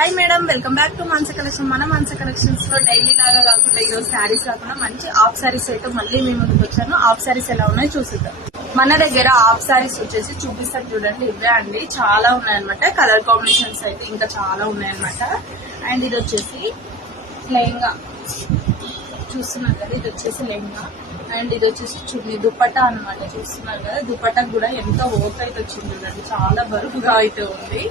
Hi madam, welcome back to మాన్స collection. మన మాన్స collections లో daily లాగా కాకుండా ఈరోజు శారీస్ కాకుండా మంచి హాఫ్ శారీస్ అయితే మళ్ళీ మీ ముందుకు వచ్చాను. హాఫ్ శారీస్ ఎలా ఉన్నాయో చూసిద్దాం. మన దగ్గర హాఫ్ శారీస్ వచ్చేసి చూపిస్తాను చూడండి. ఇవే అండి, చాలా ఉన్నాయన్నమాట. కలర్ కాంబినేషన్స్ అయితే ఇంకా చాలా ఉన్నాయన్నమాట. అండ్ ఇది వచ్చేసి లెహంగా చూస్తున్నారు కదా, ఇది వచ్చేసి లెహంగా. అండ్ ఇది వచ్చేసి చున్నీ దుపట్టా అనమాట. చూస్తున్నారు కదా, దుపట్టాకు కూడా ఎంత వర్క్ అయితే వచ్చింది చూడండి, చాలా బరువుగా అయితే ఉంది.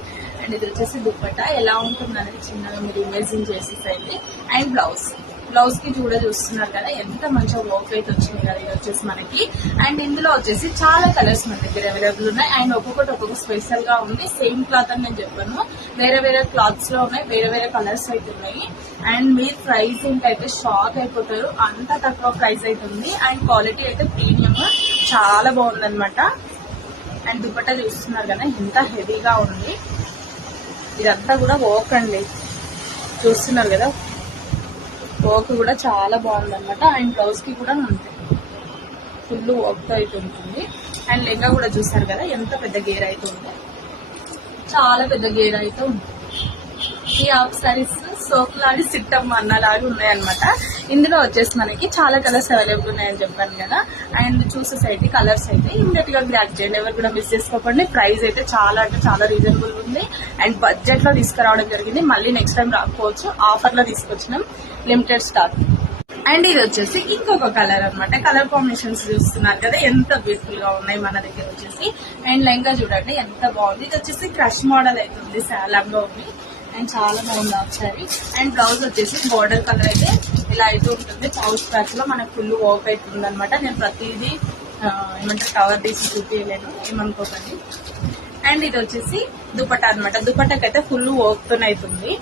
అండ్ ఇది వచ్చేసి దుపట్టా ఎలా ఉంటుంది అనేది చిన్నగా మీరు ఇమేజిన్ చేసేసైతే. అండ్ బ్లౌజ్ కి చూస్తున్నారు కదా, ఎంత మంచిగా వర్క్ అయితే వచ్చింది కదా ఇది వచ్చేసి మనకి. అండ్ ఇందులో వచ్చేసి చాలా కలర్స్ మన దగ్గర అవైలబుల్ ఉన్నాయి. అండ్ ఒక్కొక్క స్పెషల్ గా ఉంది. సేమ్ క్లాత్ అని నేను చెప్పాను, వేరే వేరే క్లాత్స్ లో ఉన్నాయి, వేరే వేరే కలర్స్ అయితే ఉన్నాయి. అండ్ మీరు ప్రైస్ అయితే షాక్ అయిపోతారు, అంత తక్కువ ప్రైస్ అయితే ఉంది. అండ్ క్వాలిటీ అయితే ప్రీమియం, చాలా బాగుంది అనమాట. అండ్ దుపట్టా చూస్తున్నారు కదా ఎంత హెవీగా ఉంది. ఇదంతా కూడా వర్క్ అండి, చూస్తున్నారు కదా, వర్క్ కూడా చాలా బాగుంది అనమాట. అండ్ బ్లౌజ్ కి కూడా అంతే ఫుల్ వర్క్ అయితే ఉంటుంది. అండ్ లెంగా కూడా చూసారు కదా ఎంత పెద్ద గేర్ అయితే ఉంది, చాలా పెద్ద గేర్ అయితే ఉంది. ఈ హాఫ్ సారీస్ సోకులాడి సిట్టమ్మ అన్నలాగా ఉన్నాయన్నమాట. ఇందులో వచ్చేసి మనకి చాలా కలర్స్ అవైలబుల్ ఉన్నాయని చెప్పాను కదా. అండ్ చూసేసైతే కలర్స్ అయితే ఇమ్మీడియట్ గా గ్రాక్ చేయండి, ఎవరు కూడా మిస్ చేసుకోకండి. ప్రైస్ అయితే చాలా అంటే చాలా రీజనబుల్ ఉంది. అండ్ బడ్జెట్ లో తీసుకురావడం జరిగింది. మళ్ళీ నెక్స్ట్ టైం రాకపోవచ్చు, ఆఫర్ లో తీసుకొచ్చినాం, లిమిటెడ్ స్టాక్. అండ్ ఇది వచ్చేసి ఇంకొక కలర్ అనమాట. కలర్ కాంబినేషన్స్ చూస్తున్నారు కదా ఎంత బ్యూటిఫుల్ గా ఉన్నాయి మన దగ్గర వచ్చేసి. అండ్ లెహంగా చూడండి ఎంత బాగుంది. ఇది వచ్చేసి క్రష్ మోడల్ అయితే ఉంది, సాలంగా ఉంది. అండ్ చాలా బాగుంది ఒకసారి. అండ్ బ్లౌజ్ వచ్చేసి బోర్డర్ కలర్ అయితే ఇలా అయితే ఉంటుంది. పౌచ్ ప్యాచ్ లో మనకు ఫుల్ వర్క్ అవుతుంది అనమాట. నేను ప్రతిదీ ఏమంటారు కవర్ తీసి చూపించలేను, ఏమనుకోకండి. అండ్ ఇది వచ్చేసి దుపట్టా అనమాట. దుపట్టాకి అయితే ఫుల్ వర్క్ తో అవుతుంది.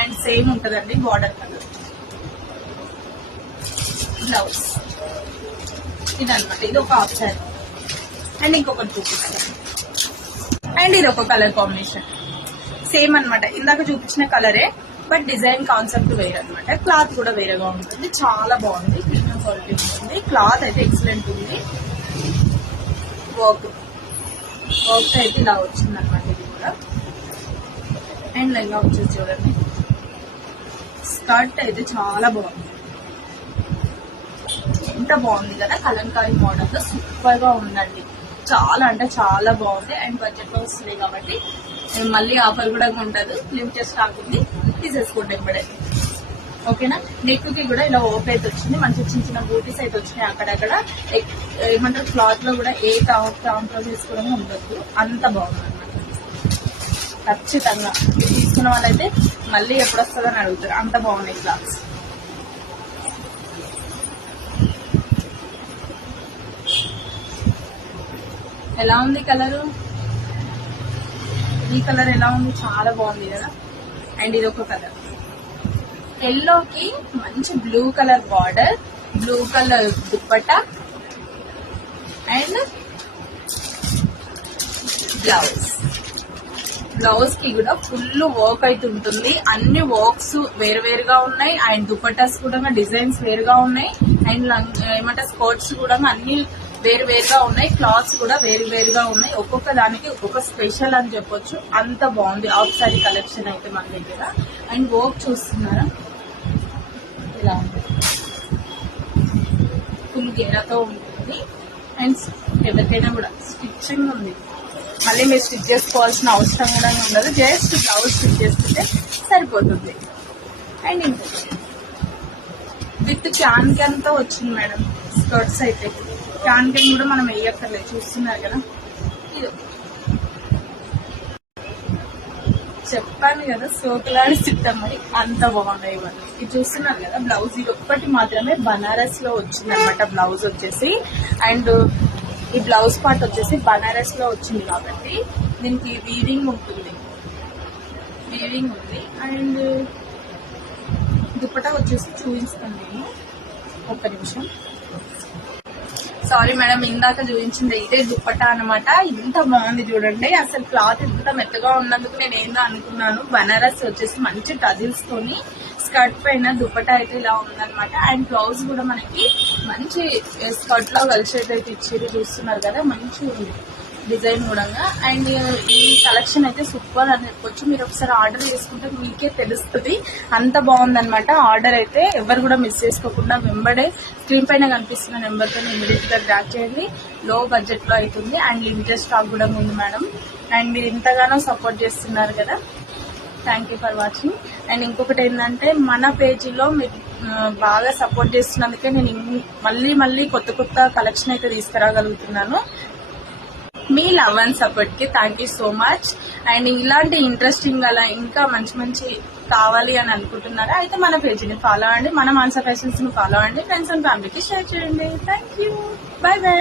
అండ్ సేమ్ ఉంటుందండి బోర్డర్ కలర్. బ్లౌజ్ ఇదనమాట, ఇది ఒక హాఫ్ సారీ. అండ్ ఇంకొకటి చూపిస్తాను. అండ్ ఇది ఒక కలర్ కాంబినేషన్ సేమ్ అనమాట, ఇందాక చూపించిన కలరే బట్ డిజైన్ కాన్సెప్ట్ వేరే అనమాట. క్లాత్ కూడా వేరేగా ఉంటుంది, చాలా బాగుంది, ప్రీమియం క్వాలిటీ ఉంటుంది. క్లాత్ అయితే ఎక్సలెంట్ ఉంది. వర్క్ అయితే ఇలా వచ్చింది అనమాట ఇది కూడా. అండ్ లెహంగా వచ్చేసి చూడండి, స్కర్ట్ అయితే చాలా బాగుంది, ఎంత బాగుంది కదా, కలంకారీ మోడల్ లో సూపర్ గా ఉందండి. చాలా అంటే చాలా బాగుంది. అండ్ బడ్జెట్ లో వస్తుంది కాబట్టి మళ్ళీ ఆఫర్ కూడా ఉండదు, లిమిటెడ్ స్టాక్ ఉంది, తీసేసుకోండి ఇప్పుడే, ఓకేనా. నెక్ కి కూడా ఇలా ఓప్ అయితే వచ్చింది, మంచి చిన్న చిన్న బూటీస్ అయితే వచ్చినాయి అక్కడక్కడ. ఏమంటారు క్లాత్ లో కూడా ఏ కాంప్రమైజ్ కూడా ఉండొద్దు, అంత బాగుంది అనమాట. ఖచ్చితంగా మీరు తీసుకున్న వాళ్ళైతే మళ్ళీ ఎప్పుడు వస్తుందని అడుగుతారు, అంత బాగున్నాయి క్లాత్స్. ఎలా ఉంది కలరు, ఈ కలర్ ఎలా ఉంది, చాలా బాగుంది కదా. అండ్ ఇది ఒక కలర్, ఎల్లోకి మంచి blue colour border, blue colour dupatta. And blouse కి కూడా ఫుల్ వర్క్ అయితే ఉంటుంది. అన్ని వర్క్స్ వేరువేరుగా ఉన్నాయి. అండ్ దుపట్టాస్ కూడా డిజైన్స్ వేరుగా ఉన్నాయి. అండ్ ఏమంటే స్కర్ట్స్ కూడా అన్ని వేరువేరుగా ఉన్నాయి. క్లాత్స్ కూడా వేరువేరుగా ఉన్నాయి. ఒక్కొక్క దానికి ఒక్కొక్క స్పెషల్ అని చెప్పొచ్చు, అంత బాగుంది హాఫ్ సారీ కలెక్షన్ అయితే మన దగ్గర. అండ్ వర్క్ చూస్తున్నారా ఇలా ఉంది, ఫుల్ గేరాతో ఉంటుంది. అండ్ ఎవరికైనా కూడా స్టిచ్చింగ్ ఉంది, మళ్ళీ మీరు స్టిచ్ చేసుకోవాల్సిన అవసరం కూడా ఉండదు, జస్ట్ బ్లౌజ్ స్టిచ్ చేసుకుంటే సరిపోతుంది. అండ్ ఇంకొకటి విత్ క్యాన్ తో వచ్చింది మేడం స్కర్ట్స్ అయితే. క్యాన్ కూడా మనం వేయక్కర్లేదు, చూస్తున్నారు కదా. ఇది చెప్పాను కదా సోకులాడి సిట్టమ్మని, అంత బాగున్నాయి ఇవన్నీ. ఇది చూస్తున్నారు కదా బ్లౌజ్, ఇది ఒక్కటి మాత్రమే బనారస్ లో వచ్చింది అనమాట బ్లౌజ్ వచ్చేసి. అండ్ ఈ బ్లౌజ్ పార్ట్ వచ్చేసి బనారస్ లో వచ్చింది కాబట్టి దీనికి వీవింగ్ ఉంది. అండ్ దుపట్టా వచ్చేసి చూపిస్తాను నేను, ఒక్క నిమిషం. సారీ మేడం, ఇందాక చూపించింది ఇదే దుపట్టా అనమాట. ఇంత బాగుంది చూడండి, అసలు క్లాత్ ఇంత మెత్తగా ఉన్నందుకు నేను ఏందో అనుకున్నాను. బనారస్ వచ్చేసి మంచి టజిల్స్ తోని స్కర్ట్ పైన దుపట్టా అయితే ఇలా ఉందనమాట. అండ్ బ్లౌజ్ కూడా మనకి మంచి స్కర్ట్ లో కలిసేటైతే ఇచ్చేది, చూస్తున్నారు కదా, మంచిగా ఉంది. డిజైన్ కూడా. అండ్ ఈ కలెక్షన్ అయితే సూపర్ అని చెప్పొచ్చు. మీరు ఒకసారి ఆర్డర్ చేసుకుంటే మీకే తెలుస్తుంది, అంత బాగుందన్నమాట. ఆర్డర్ అయితే ఎవరు కూడా మిస్ చేసుకోకుండా వెంబడే స్క్రీన్ పైన కనిపిస్తున్న నెంబర్తో ఇమీడియట్ గా ట్రాక్ చేయండి. లో బడ్జెట్ లో అవుతుంది అండ్ లిమిటెడ్ స్టాక్ కూడా ఉంది మేడం. అండ్ మీరు ఇంతగానో సపోర్ట్ చేస్తున్నారు కదా, thank you for watching. And ఇంకొకటి ఏంటంటే మన పేజీలో మీరు బాగా సపోర్ట్ చేస్తున్నందుకే నేను మళ్ళీ కొత్త కలెక్షన్ అయితే తీసుకురాగలుగుతున్నాను. మీ లవ్ అండ్ సపోర్ట్ కి thank you so much. And ఇలాంటి ఇంట్రెస్టింగ్ అలా ఇంకా మంచి కావాలి అని అనుకుంటున్నారా అయితే మన పేజీని ఫాలో అవ్వండి, మన మానస ఫ్యాషన్స్ ని ఫాలో అవ్వండి, ఫ్రెండ్స్ అండ్ ఫ్యామిలీకి షేర్ చేయండి. Thank you, by by.